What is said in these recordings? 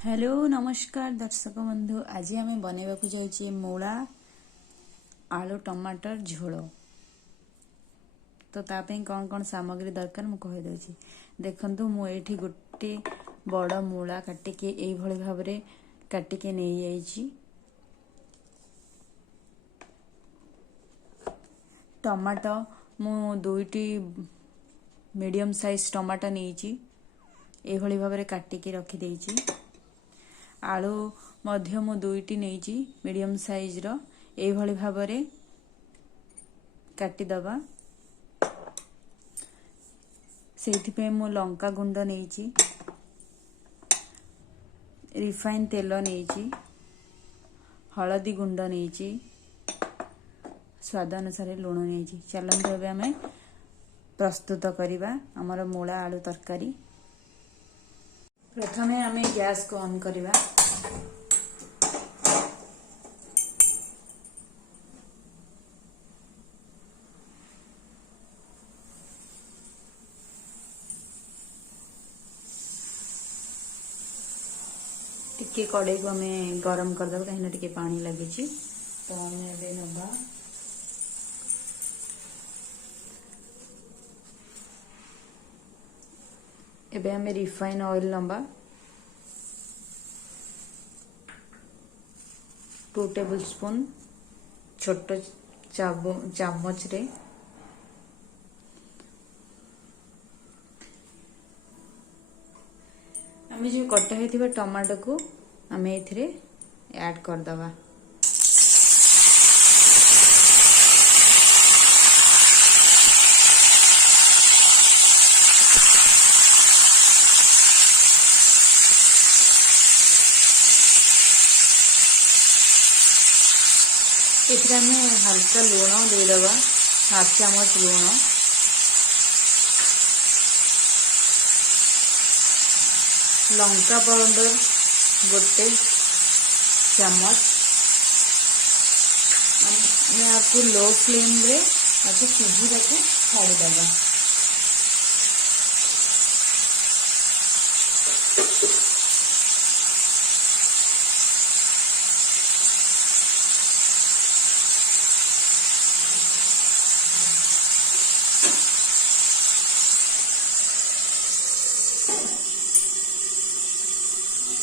Hello नमस्कार दर्शक बंधु। आज आम बनवा जाइए मूला आलू टमाटर झोल। तो तापाई कौन कौन सामग्री दरकार मु कहीदे। देखु मुझे गोटे बड़ मूला काटिके यही भाव में काटिके नहीं जाइए। टमाटो मु दुईटी मीडियम साइज टमाटो नहीं यही भाव में काटिके रखिदे। आलू मध्य मु दुईटी नहीं मीडियम साइज रो यही भाव में काटिदबा। से मु लंका गुंड नहीं रिफाइन तेल नहीं हलदी गुंड नहीं स्वाद अनुसार लुण नहीं। चलते एवं आम प्रस्तुत करवा आमर मूला आलू तरकारी। प्रथमे आम गैस को ऑन करवा। टिके कड़े को आम गरम करदे कहीं टिके पानी लगी। तो आम नवा एबे आम रिफाइन ऑयल नंबा 2 टेबल स्पून छोट चामच रे आम जो कटा होता टमाटो को आम ए ऐड करदबा। इतने में हल्का लुण देदबा, हाफ चामच लुण, लंका पाउडर गोटे चामच। आपको लो फ्लेम रे आपको सिझा को छाड़ीदबा।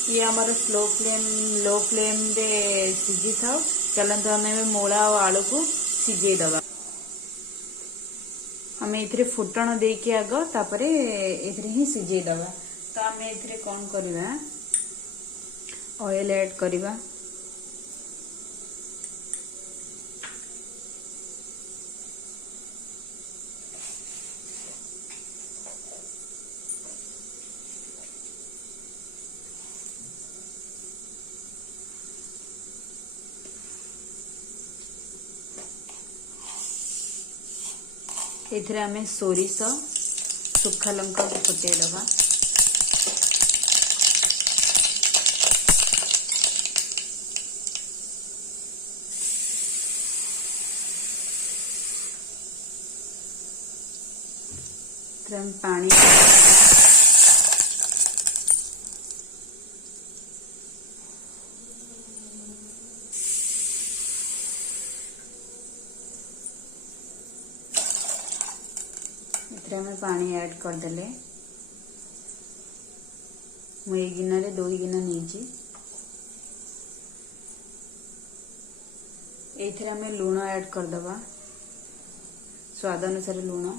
ये हमारे लो फ्लेम रे सीझी था। चलते हमें मूला और आलू को सीझे दबा। आम ए फुटण देके आग तापर ही सीझे दबा। तो आम ए कौन करवा ऑयल ऐड करवा। एथिरे आमे सोरिष सुखा लंका को फुटे दबा। पानी पानी ऐड करदेले। मुझे गिना रे 2 गिना नहीं। एथिरे हमें लुण ऐड करदबा स्वाद अनुसार लुण।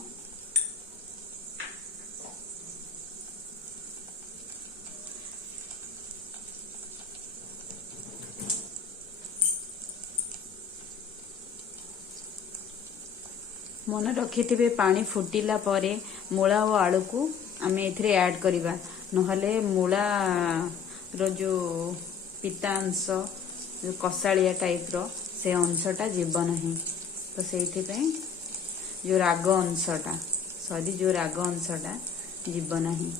मन रखिथे पानी फुटिला परे मूला और आलू को आम ए ऐड करवा। नहले मूला रो जो पिता अंश जो कषालिया टाइप रो से अंशटा जीव नहीं। तो से जो राग अंशटा जो राग अंशटा जीव नहीं।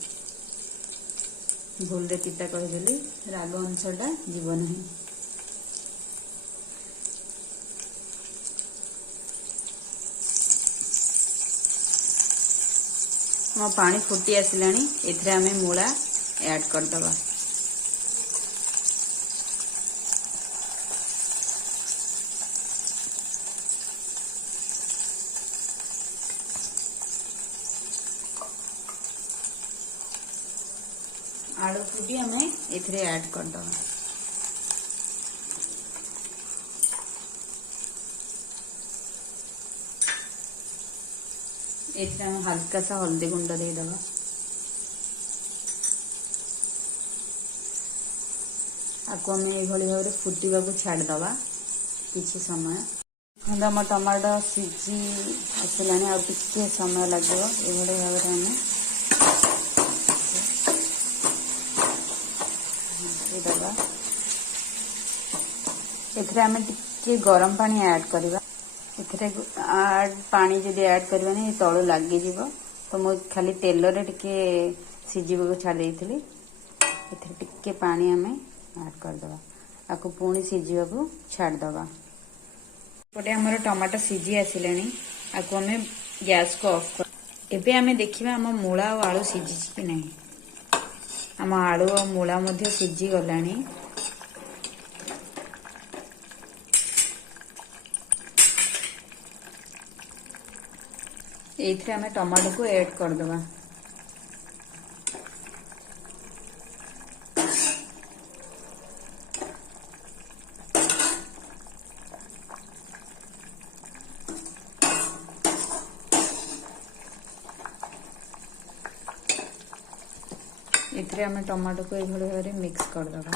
भूल दे पिता कहीदेली राग अंशटा जीव नहीं। पानी फुटी आसिलानी। एथिरे आमे मूला ऐड करदबा। आलू को भी हमें एथरे ऐड कर दवा। एथरे हम हल्का सा हल्दी गुंड दे दवा। आपको हमें ये भाव में फुटा को छाड़दवा किसी समय। आम टमाटो सीझी आसला आगे समय लगे ये भाव में दवा। एथरे आम टे गरम पानी ऐड करवा। एथरे पानी जदि ऐड करवानी तलू लगी तो मुझे खाली तेल रे टिके सीझा छाड़ देती। एथरे टिके पानी आम ऐड करदवा। आपको पुणी सीझा को छाड़दवा। पटे आमर टमाटो सीझी आसिले आपको आम गैस को ऑफ कर। एबे आम देखा आम मूला और आलू सीझी कि नहीं। आम आलू और मूला मध्य सीझी गलानी। एथरे आम टमाटो को ऐड करदवा। एथरे आम टमाटो को ये भाव में मिक्स करदवा।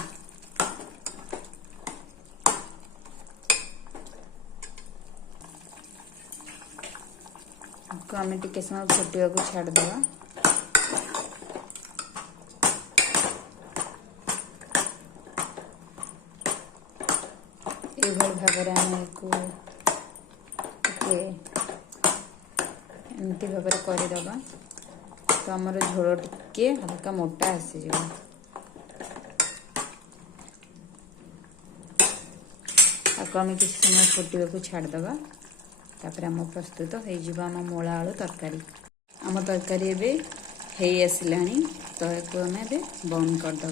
आपको आम टिके समय फुटा को छाड़दवा। ये भाव में आम एमती भाव में करदवा। तो आमर झोल टिके हल्का मोटा आसीज। आपको आम किसी समय फुटा को छाड़दवा। तापर आम प्रस्तुत हो आम मूला आलू तरकारी। आम तरकारी एबे हेई आसिलानी तो आम बंद करदवा।